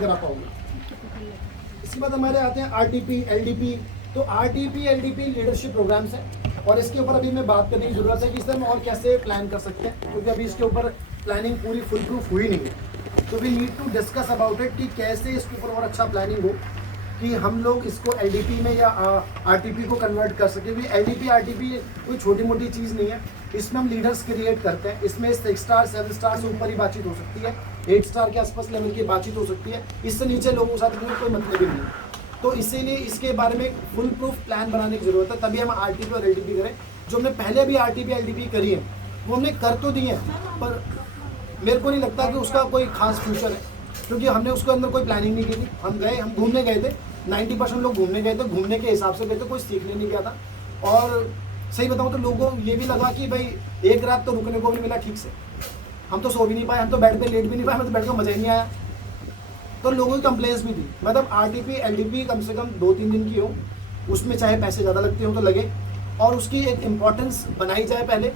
करा पाओगे। इसके बाद हमारे आते हैं आरटीपी एलडीपी। तो आरटीपी एलडीपी लीडरशिप प्रोग्राम्स है और इसके ऊपर अभी मैं बात करने की जरूरत है कि इसे हम और कैसे प्लान कर सकते हैं, क्योंकि अभी इसके ऊपर प्लानिंग पूरी फुल प्रूफ हुई नहीं है। तो we need to discuss about it कि कैसे इसके ऊपर और अच्छा प्लानिंग हो कि हम लोग इसको एलडीपी में या आरटीपी को कन्वर्ट कर सकें। क्योंकि एलडीपी आरटीपी कोई छोटी मोटी चीज़ नहीं है, इसमें हम लीडर्स क्रिएट करते हैं। इसमें 6 स्टार 7 स्टार से ऊपर ही बातचीत हो सकती है, 8 स्टार के आसपास लेवल की बातचीत हो सकती है, इससे नीचे लोगों के साथ कोई मतलब ही नहीं है। तो इसीलिए इसके बारे में फुल प्रूफ प्लान बनाने की जरूरत है, तभी हम आरटीपी और एलडीपी करें। जो हमने पहले भी आरटीपी एलडीपी करी है वो हमने कर तो दी है, पर मेरे को नहीं लगता कि उसका कोई खास फ्यूचर है, क्योंकि हमने उसके अंदर कोई प्लानिंग नहीं की थी। हम घूमने गए थे, 90% लोग घूमने गए थे, घूमने के हिसाब से गए थे, कोई सीखने नहीं गया था। और सही बताऊँ तो लोगों को ये भी लगा कि भाई एक रात तो रुकने को भी नहीं मिला ठीक से, हम तो सो भी नहीं पाए, हम तो बेड पे लेट भी नहीं पाए, हमें तो बेड का मजा ही नहीं आया। तो लोगों की कंप्लेंट्स भी थी। मतलब आरटीपी एलडीपी कम से कम 2-3 दिन की हो, उसमें चाहे पैसे ज़्यादा लगते हो तो लगे, और उसकी एक इम्पॉर्टेंस बनाई जाए पहले।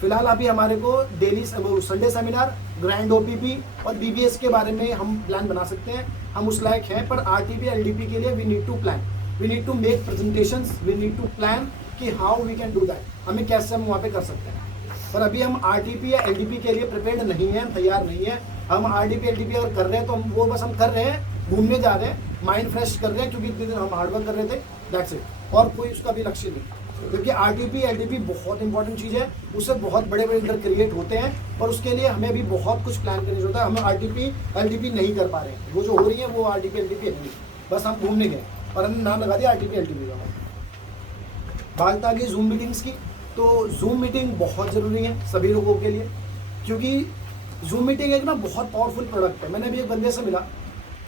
फिलहाल अभी हमारे को daily Sunday seminar, grand OPP और बीबीएस के बारे में हम प्लान बना सकते हैं, हम उस लायक हैं। पर आरटीपी एलडीपी के लिए we need to plan, we need to make presentations, we need to plan कि how we can do that, हमें कैसे हम वहाँ पे कर सकते हैं। पर अभी हम आरटीपी या एलडीपी के लिए प्रिपेयर्ड नहीं है, तैयार नहीं है। हम आरटीपी एलडीपी अगर कर रहे हैं तो हम वो बस हम कर रहे हैं, घूमने जा रहे हैं, माइंड फ्रेश कर रहे हैं, क्योंकि इतने दिन हम हार्डवर्क कर रहे थे, दैट्स इट। और कोई उसका भी लक्ष्य नहीं, क्योंकि आरटीपी एलडीपी बहुत इंपॉर्टेंट चीज़ है, उससे बहुत बड़े बड़े लीडर क्रिएट होते हैं, और उसके लिए हमें भी बहुत कुछ प्लान करने की जरूरत है। हम आरटीपी एलडीपी नहीं कर पा रहे हैं, वो जो हो रही है वो आरटीपी एलडीपी है नहीं, बस हम घूमने गए और हमने नाम लगा दिया आरटीपी एलडीपी का। बात आ गई जूम मीटिंग्स की। तो जूम मीटिंग बहुत ज़रूरी है सभी लोगों के लिए, क्योंकि जूम मीटिंग एक ना बहुत पावरफुल प्रोडक्ट है। मैंने अभी एक बंदे से मिला,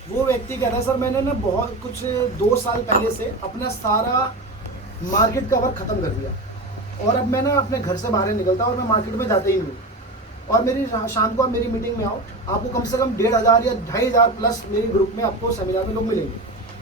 वो व्यक्ति कह रहा है सर मैंने ना बहुत कुछ 2 साल पहले से अपना सारा मार्केट कवर ख़त्म कर दिया, और अब मैं ना अपने घर से बाहर निकलता और मैं मार्केट में जाता ही नहीं हूँ। और मेरी शाम को आप मेरी मीटिंग में आओ, आपको कम से कम 1,500 या 2,500 प्लस मेरे ग्रुप में आपको सेमिनार में लोग मिलेंगे,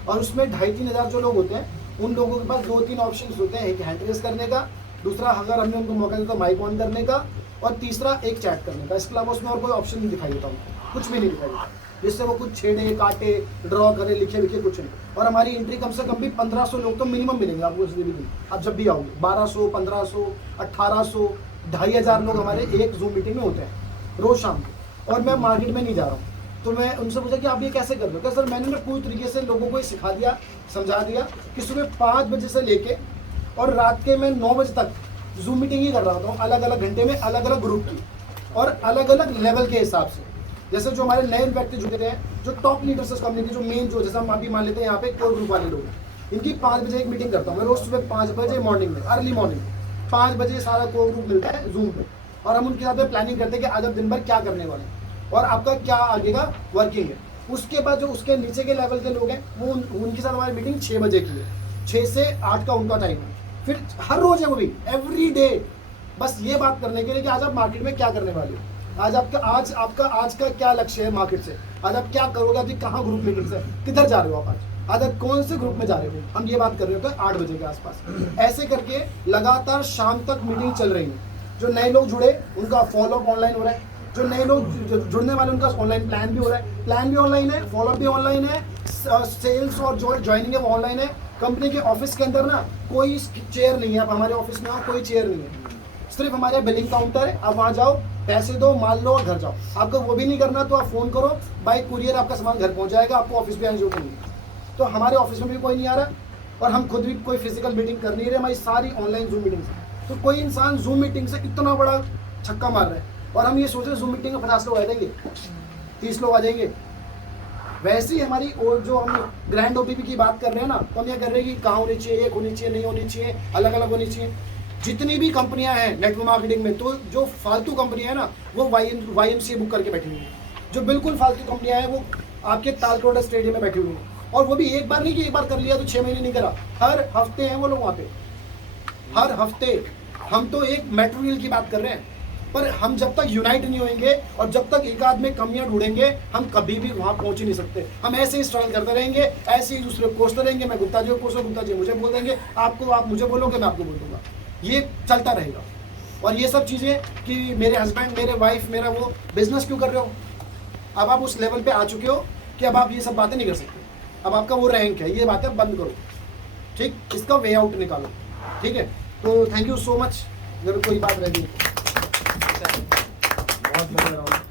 और उसमें 2,500-3 हज़ार जो लोग होते हैं उन लोगों के पास 2-3 ऑप्शन होते हैं। एक हैंड रेस करने का, दूसरा अगर हमने उनको मौका दिया तो माइक ऑन करने का, और तीसरा एक चैट करने का। इसके अलावा उसमें और कोई ऑप्शन नहीं दिखाई देता उनको, कुछ भी नहीं दिखाई देता जिससे वो कुछ छेड़े काटे ड्रॉ करे लिखे कुछ नहीं। और हमारी एंट्री कम से कम भी 1500 लोग तो मिनिमम मिलेंगे आपको इस दिन, आप जब भी आओगे 1200, 1500, 1800, 2,500 लोग हमारे एक जूम मीटिंग में होते हैं रोज़ शाम को। और मैं मार्केट में नहीं जा रहा हूँ, तो मैं उनसे पूछा कि आप ये कैसे कर रहे हो? क्या सर मैंने ना पूरी तरीके से लोगों को सिखा दिया, समझा दिया कि सुबह 5 बजे से लेके और रात के मैं 9 बजे तक जूम मीटिंग ही कर रहा था, अलग अलग घंटे में अलग अलग ग्रुप की और अलग अलग लेवल के हिसाब से। जैसे जो हमारे नए व्यक्ति जुड़े हैं, जो टॉप लीडर्स इस कंपनी के, जो मेन जो जैसे हम अभी मान लेते हैं यहाँ पे कोर ग्रुप वाले लोग, इनकी 5 बजे एक मीटिंग करता हूँ मैं रोज सुबह 5 बजे मॉर्निंग में, अर्ली मॉर्निंग 5 बजे सारा कोर ग्रुप मिलता है जूम पे, और हम उनके साथ में प्लानिंग करते हैं कि आज आप दिन भर क्या करने वाले हैं और आपका क्या आगे का वर्किंग है। उसके बाद जो उसके नीचे के लेवल के लोग हैं वो उनके साथ हमारी मीटिंग 6 बजे की है, 6 से 8 का उनका टाइम है। फिर हर रोज है वो भी, एवरी डे, बस ये बात करने के लिए कि आज आप मार्केट में क्या करने वाले हो, आज का क्या लक्ष्य है मार्केट से, आज आप क्या करोगे, आप कहाँ ग्रुप मीटिंग से किधर जा रहे हो, आज आप कौन से ग्रुप में जा रहे हो। हम ये बात कर रहे होते हैं 8 बजे के आसपास। ऐसे करके लगातार शाम तक मीटिंग चल रही है। जो नए लोग जुड़े उनका फॉलोअप ऑनलाइन हो रहा है, जो नए लोग जुड़ने वाले उनका ऑनलाइन प्लान भी हो रहा है, प्लान भी ऑनलाइन है, फॉलोअप भी ऑनलाइन है, सेल्स और जो ज्वाइनिंग है वो ऑनलाइन है। कंपनी के ऑफिस के अंदर ना कोई चेयर नहीं है, आप हमारे ऑफिस में आओ कोई चेयर नहीं है, सिर्फ हमारे बिलिंग काउंटर है, आप वहाँ जाओ पैसे दो माल लो और घर जाओ। आपको वो भी नहीं करना तो आप फ़ोन करो, बाय कुरियर आपका सामान घर पहुँच जाएगा, आपको ऑफिस भी आने जरूरत नहीं है। तो हमारे ऑफिस में भी कोई नहीं आ रहा और हम खुद भी कोई फिजिकल मीटिंग कर नहीं रहे, हमारी सारी ऑनलाइन जूम मीटिंग है। तो कोई इंसान जूम मीटिंग से इतना बड़ा छक्का मार रहा है और हम ये सोच रहे हैं जूम मीटिंग में 50 लोग आ जाएंगे, 30 लोग आ जाएंगे। वैसे ही हमारी और जो हम ग्रैंड ओपीपी की बात कर रहे हैं ना, तो हम ये कर रहे हैं कि कहाँ होनी चाहिए, एक होनी चाहिए, नहीं होनी चाहिए, अलग अलग होनी चाहिए। जितनी भी कंपनियां हैं नेटवर्क मार्केटिंग में, तो जो फालतू कंपनियां हैं ना वो YMCA बुक करके बैठी हुई हैं। जो बिल्कुल फालतू कंपनियां हैं वो आपके तालकोटा स्टेडियम में बैठी हुई हैं, और वो भी एक बार नहीं कि एक बार कर लिया तो 6 महीने नहीं करा, हर हफ्ते हैं वो लोग वहाँ पे, हर हफ्ते। हम तो एक मेट्रो की बात कर रहे हैं, पर हम जब तक यूनाइट नहीं होंगे और जब तक एक आध में कमियां ढूंढेंगे हम कभी भी वहां पहुंच ही नहीं सकते। हम ऐसे ही स्ट्रगल करते रहेंगे, ऐसे ही दूसरे को कोसते रहेंगे। मैं गुप्ता जी को कोसो, गुप्ता जी मुझे बोल देंगे, आपको आप मुझे बोलोगे, मैं आपको बोल दूंगा, ये चलता रहेगा। और ये सब चीज़ें कि मेरे हस्बैंड, मेरे वाइफ, मेरा वो बिजनेस क्यों कर रहे हो, अब आप उस लेवल पे आ चुके हो कि अब आप ये सब बातें नहीं कर सकते, अब आपका वो रैंक है, ये बातें बंद करो, ठीक, इसका वे आउट निकालो, ठीक है। तो थैंक यू सो मच, अगर कोई बात रह गई। बहुत बढ़िया।